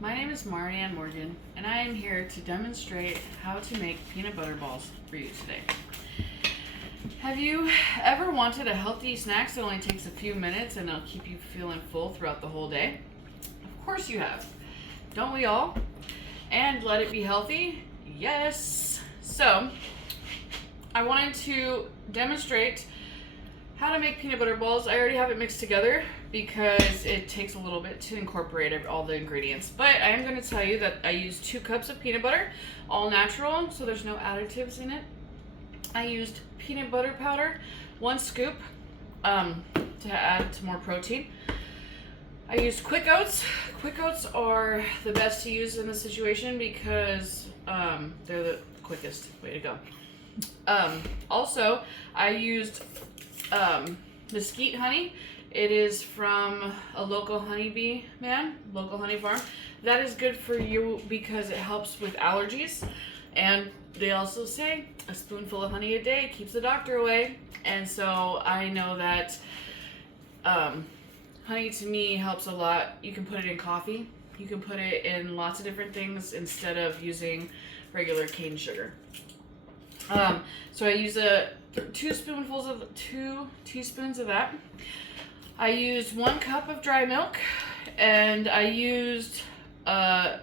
My name is Marianne Morgan, and I am here to demonstrate how to make peanut butter balls for you today. Have you ever wanted a healthy snack that only takes a few minutes and it'll keep you feeling full throughout the whole day? Of course you have. Don't we all? And let it be healthy? Yes. So, I wanted to demonstrate how to make peanut butter balls. I already have it mixed together because it takes a little bit to incorporate all the ingredients. But I am going to tell you that I use 2 cups of peanut butter, all natural, so there's no additives in it. I used peanut butter powder, 1 scoop, to add to more protein. I used Quick Oats. Quick Oats are the best to use in this situation because they're the quickest way to go. Also, I used mesquite honey. It is from a local honeybee man, local honey farm. That is good for you because it helps with allergies. And they also say a spoonful of honey a day keeps the doctor away. And so I know that honey to me helps a lot. You can put it in coffee. You can put it in lots of different things instead of using regular cane sugar. So I use 2 teaspoons of that. I used 1 cup of dry milk, and I used a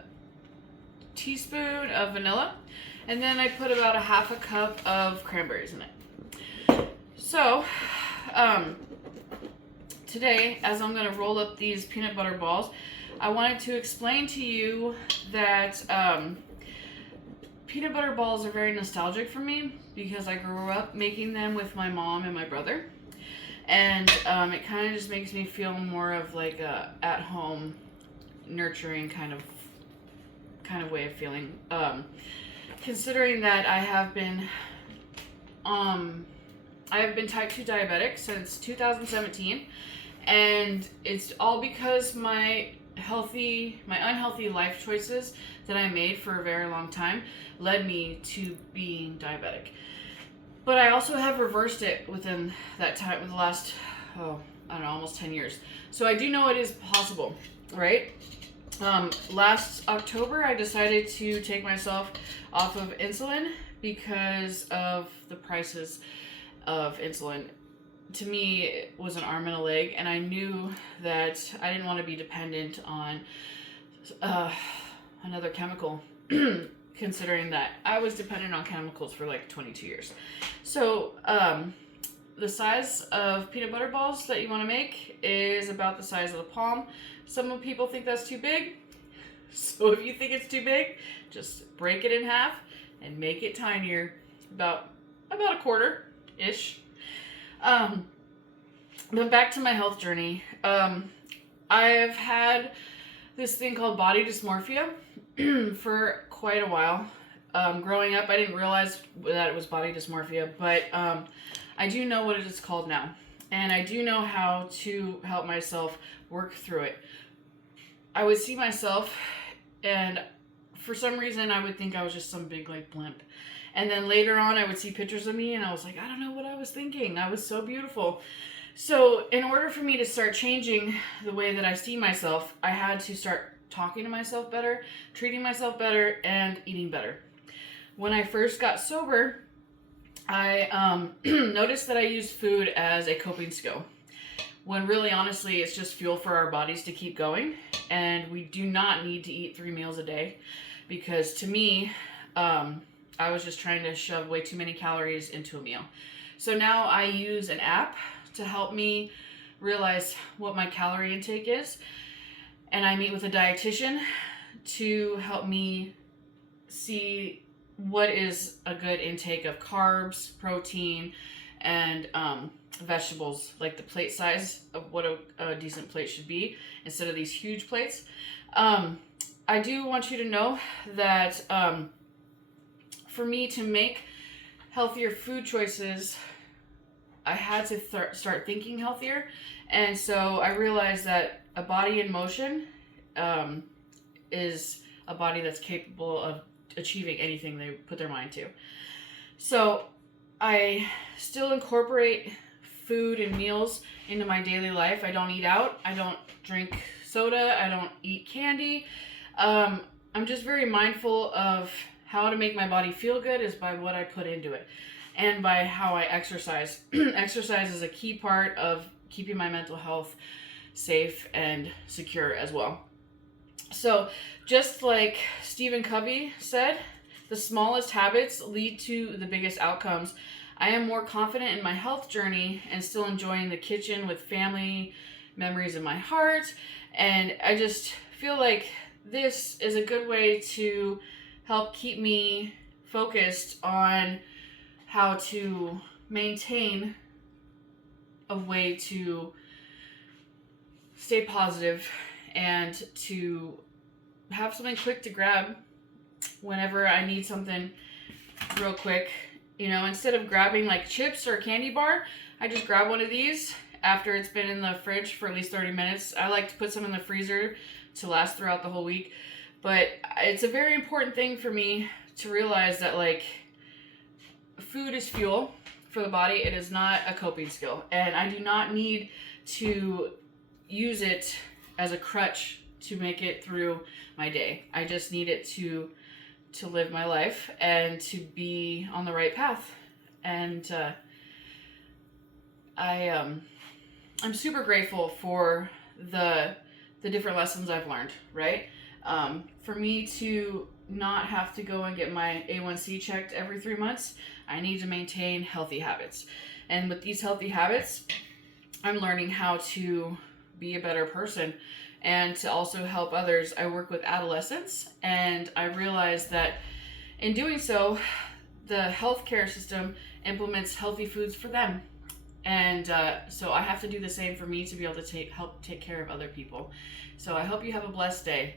teaspoon of vanilla, and then I put about a half a cup of cranberries in it. So, today, as I'm going to roll up these peanut butter balls, I wanted to explain to you that peanut butter balls are very nostalgic for me because I grew up making them with my mom and my brother. And it kind of just makes me feel more of like a at-home, nurturing kind of way of feeling. Considering that I have been type 2 diabetic since 2017, and it's all because my unhealthy life choices that I made for a very long time led me to being diabetic. But I also have reversed it within that time, with the last, almost 10 years. So I do know it is possible, right? Last October, I decided to take myself off of insulin because of the prices of insulin. To me, it was an arm and a leg, and I knew that I didn't want to be dependent on another chemical. Considering that I was dependent on chemicals for like 22 years. So, the size of peanut butter balls that you want to make is about the size of the palm. Some people think that's too big. So if you think it's too big, just break it in half and make it tinier, about a quarter-ish. Then back to my health journey. I have had this thing called body dysmorphia for quite a while. Growing up, I didn't realize that it was body dysmorphia, but I do know what it is called now. And I do know how to help myself work through it. I would see myself, and for some reason, I would think I was just some big, like, blimp. And then later on, I would see pictures of me, and I was like, I don't know what I was thinking. I was so beautiful. So in order for me to start changing the way that I see myself, I had to start talking to myself better, treating myself better, and eating better. When I first got sober, I noticed that I used food as a coping skill, when really, honestly, it's just fuel for our bodies to keep going, and we do not need to eat 3 meals a day, because to me, I was just trying to shove way too many calories into a meal. So now I use an app to help me realize what my calorie intake is, and I meet with a dietitian to help me see what is a good intake of carbs, protein, and vegetables, like the plate size of what a decent plate should be instead of these huge plates. I do want you to know that for me to make healthier food choices, I had to start thinking healthier. And so I realized that a body in motion is a body that's capable of achieving anything they put their mind to. So I still incorporate food and meals into my daily life. I don't eat out. I don't drink soda. I don't eat candy. I'm just very mindful of how to make my body feel good is by what I put into it and by how I exercise. Exercise is a key part of keeping my mental health safe and secure as well. So, just like Stephen Covey said, the smallest habits lead to the biggest outcomes. I am more confident in my health journey and still enjoying the kitchen with family memories in my heart. And I just feel like this is a good way to help keep me focused on how to maintain a way to stay positive and to have something quick to grab whenever I need something real quick. You know, instead of grabbing like chips or a candy bar, I just grab one of these after it's been in the fridge for at least 30 minutes. I like to put some in the freezer to last throughout the whole week. But it's a very important thing for me to realize that, like, food is fuel for the body. It is not a coping skill. And I do not need to use it as a crutch to make it through my day. I just need it to live my life and to be on the right path. And I'm super grateful for the different lessons I've learned, right? For me to not have to go and get my A1C checked every 3 months, I need to maintain healthy habits. And with these healthy habits, I'm learning how to be a better person and to also help others. I work with adolescents, and I realize that in doing so, the healthcare system implements healthy foods for them. And so I have to do the same for me to be able to help take care of other people. So I hope you have a blessed day.